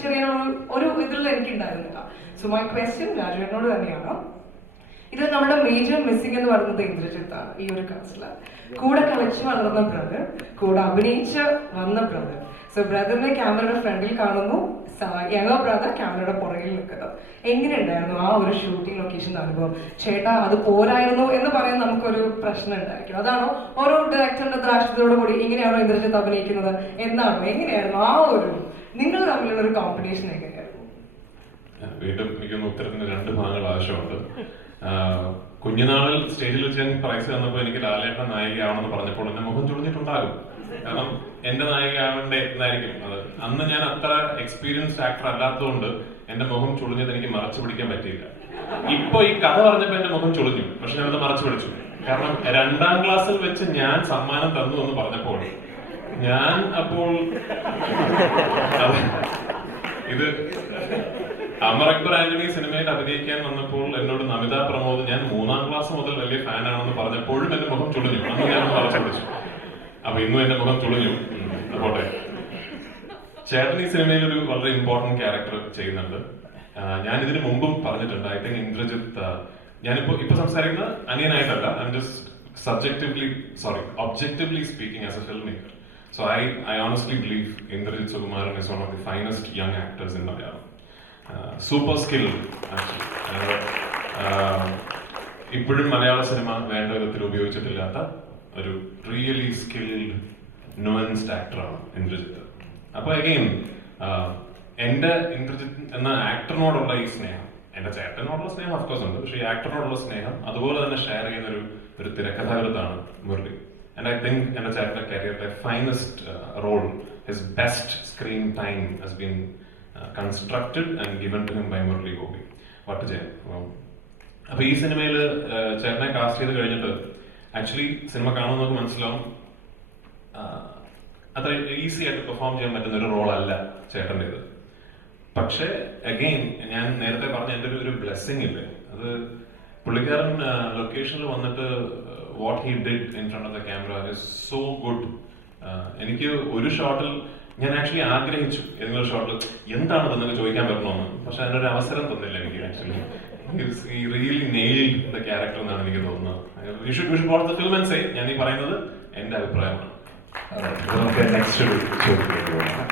തിരിച്ചറിയാനുള്ള ഒരു ഇതിൽ എനിക്കുണ്ടായിരുന്നില്ല. സോ മൈ ക്വസ്റ്റ്യൻ രാജുവേട്ടനോട് തന്നെയാണ്. ഇത് നമ്മുടെ മേജർ മിസ്സിംഗ് എന്ന് പറയുന്നത് ഇന്ദ്രജിത്താണ് ഈ ഒരു കാസ്റ്റില്. കൂടെ കളിച്ച് വളർന്ന ബ്രദർ, കൂടെ അഭിനയിച്ച് വന്ന ബ്രദർ. സോ ബ്രദറിനെ ക്യാമറയുടെ ഫ്രണ്ടിൽ കാണുന്നു, യങ്ങർ ബ്രദർ ക്യാമറയുടെ പുറകിൽ നിൽക്കുന്നത്. എങ്ങനെയുണ്ടായിരുന്നു ആ ഒരു ഷൂട്ടിംഗ് ലൊക്കേഷൻ അനുഭവം? ചേട്ടാ അത് പോരായിരുന്നു എന്ന് പറയാൻ നമുക്കൊരു പ്രശ്നം ഉണ്ടായിരിക്കും. അതാണോ ഓരോ ഡയറക്ടറിന്റെ ദ്രാഷ്ടതയോടു കൂടി ഇങ്ങനെയാണോ ഇന്ദ്രജിത്ത് അഭിനയിക്കുന്നത് എന്നാണോ? എങ്ങനെയായിരുന്നു ആ ഒരു നിങ്ങൾ തമ്മിലുള്ള ഒരു കോമ്പിനേഷൻ എങ്ങനെയായിരുന്നു? വീണ്ടും എനിക്കൊന്ന് ഉത്തരത്തിന് രണ്ട് ഭാഗങ്ങൾ ആവശ്യമുണ്ട്. കുഞ്ഞുനാളിൽ സ്റ്റേജിൽ വെച്ച് ഞാൻ പ്രൈസ് തന്നപ്പോൾ എനിക്ക് ലാലേട്ടൻ നായികയാവണമെന്ന് പറഞ്ഞപ്പോൾ എന്റെ മുഖം ചുളിഞ്ഞിട്ടുണ്ടാകും. കാരണം എന്റെ നായികയാവേണ്ടേ എന്നായിരിക്കും അത്. അന്ന് ഞാൻ അത്ര എക്സ്പീരിയൻസ്ഡ് ആക്ടർ അല്ലാത്തതുകൊണ്ട് എന്റെ മുഖം ചുളിഞ്ഞത് എനിക്ക് മറച്ചു പിടിക്കാൻ പറ്റിയില്ല. ഇപ്പൊ ഈ കഥ പറഞ്ഞപ്പോ എന്റെ മുഖം ചുളിഞ്ഞു, പക്ഷെ ഞാനത് മറച്ചു പിടിച്ചു. കാരണം 2ാം ക്ലാസ്സിൽ വെച്ച് ഞാൻ സമ്മാനം തന്നു എന്ന് പറഞ്ഞപ്പോൾ ഞാൻ അപ്പോൾ ഇത് അമർ അക്ബർ ആന്റണി സിനിമയിൽ അഭിനയിക്കാൻ വന്നപ്പോൾ എന്നോട് നമിത പ്രമോദ് ഞാൻ 3ാം ക്ലാസ് മുതൽ വലിയ ഫാനാണെന്ന് പറഞ്ഞപ്പോഴും എന്റെ മുഖം ചുളിഞ്ഞു. അന്ന് ഞാൻ മറച്ചു പിടിച്ചു. അപ്പൊ ഇന്നും എന്റെ മുഖം ചുളിഞ്ഞു. പോട്ടെ. ചേട്ടൻ ഈ സിനിമയിൽ ഒരു വളരെ ഇമ്പോർട്ടന്റ് ക്യാരക്ടർ ചെയ്യുന്നുണ്ട്. ഞാൻ ഇതിന് മുമ്പും പറഞ്ഞിട്ടുണ്ട്. ഐ തിങ്ക് ഇന്ദ്രജിത്ത്, ഞാനിപ്പോ സംസാരിക്കുന്ന അനിയനായിട്ടല്ല, I am just objectively speaking as a film maker. So I honestly believe Indrajit Sukumaran is one of the finest young actors in Malayalam. Super skilled actually. ഇപ്പോഴും മലയാള cinema വേണ്ട വിധത്തിൽ ഉപയോഗിച്ചിട്ടില്ലാത്ത ഒരു റിയലി സ്കിൽഡ് നുവൻസ്ഡ് ആക്ടറാണ് ഇന്ദ്രജിത്ത്. അപ്പൊ again എന്റെ ഇന്ദ്രജിത്ത് എന്ന ആക്ടറിനോടുള്ള ഈ സ്നേഹം, എന്റെ ചേട്ടനോടുള്ള സ്നേഹം ഓഫ്കോഴ്സ് ഉണ്ട്, പക്ഷെ ഈ ആക്ടറിനോടുള്ള സ്നേഹം അതുപോലെ തന്നെ ഷെയർ ചെയ്യുന്ന ഒരു തിരക്കഥാകൃത്താണ് Murali. And I think in a Chaitanya career, the finest role, his best screen time has been constructed and given to him by Murali Gopi. What to say? അപ്പോൾ ഈ സിനിമയിൽ ചേട്ടനെ കാസ്റ്റ് ചെയ്ത് കഴിഞ്ഞിട്ട് ആക്ച്വലി സിനിമ കാണുന്നവർക്ക് മനസ്സിലാവും അത്ര ഈസി ആയിട്ട് പെർഫോം ചെയ്യാൻ പറ്റുന്ന ഒരു റോളല്ല ചേട്ടൻ്റെത്. പക്ഷേ അഗെയിൻ ഞാൻ നേരത്തെ പറഞ്ഞ എൻ്റെ ഒരു ബ്ലെസ്സിങ് ഇല്ലേ, അത് പുള്ളിക്കാരൻ ലൊക്കേഷനിൽ വന്നിട്ട് what he did in front of the camera is so good. എനിക്ക് ഒരു ഷോട്ടിൽ ഞാൻ ആക്ച്വലി ആഗ്രഹിച്ചു ഏതെങ്കിലും ഷോട്ടിൽ എന്താണത് എന്നൊക്കെ ചോദിക്കാൻ പറ്റണമെന്ന്, പക്ഷെ അതിനൊരു അവസരം തന്നില്ല എനിക്ക്. Actually he really nailed the character എന്നാണ് എനിക്ക് തോന്നുന്നത്. You should watch the film and say, ഞാൻ ഈ പറയുന്നത് എന്റെ അഭിപ്രായമാണ്. നെക്സ്റ്റ്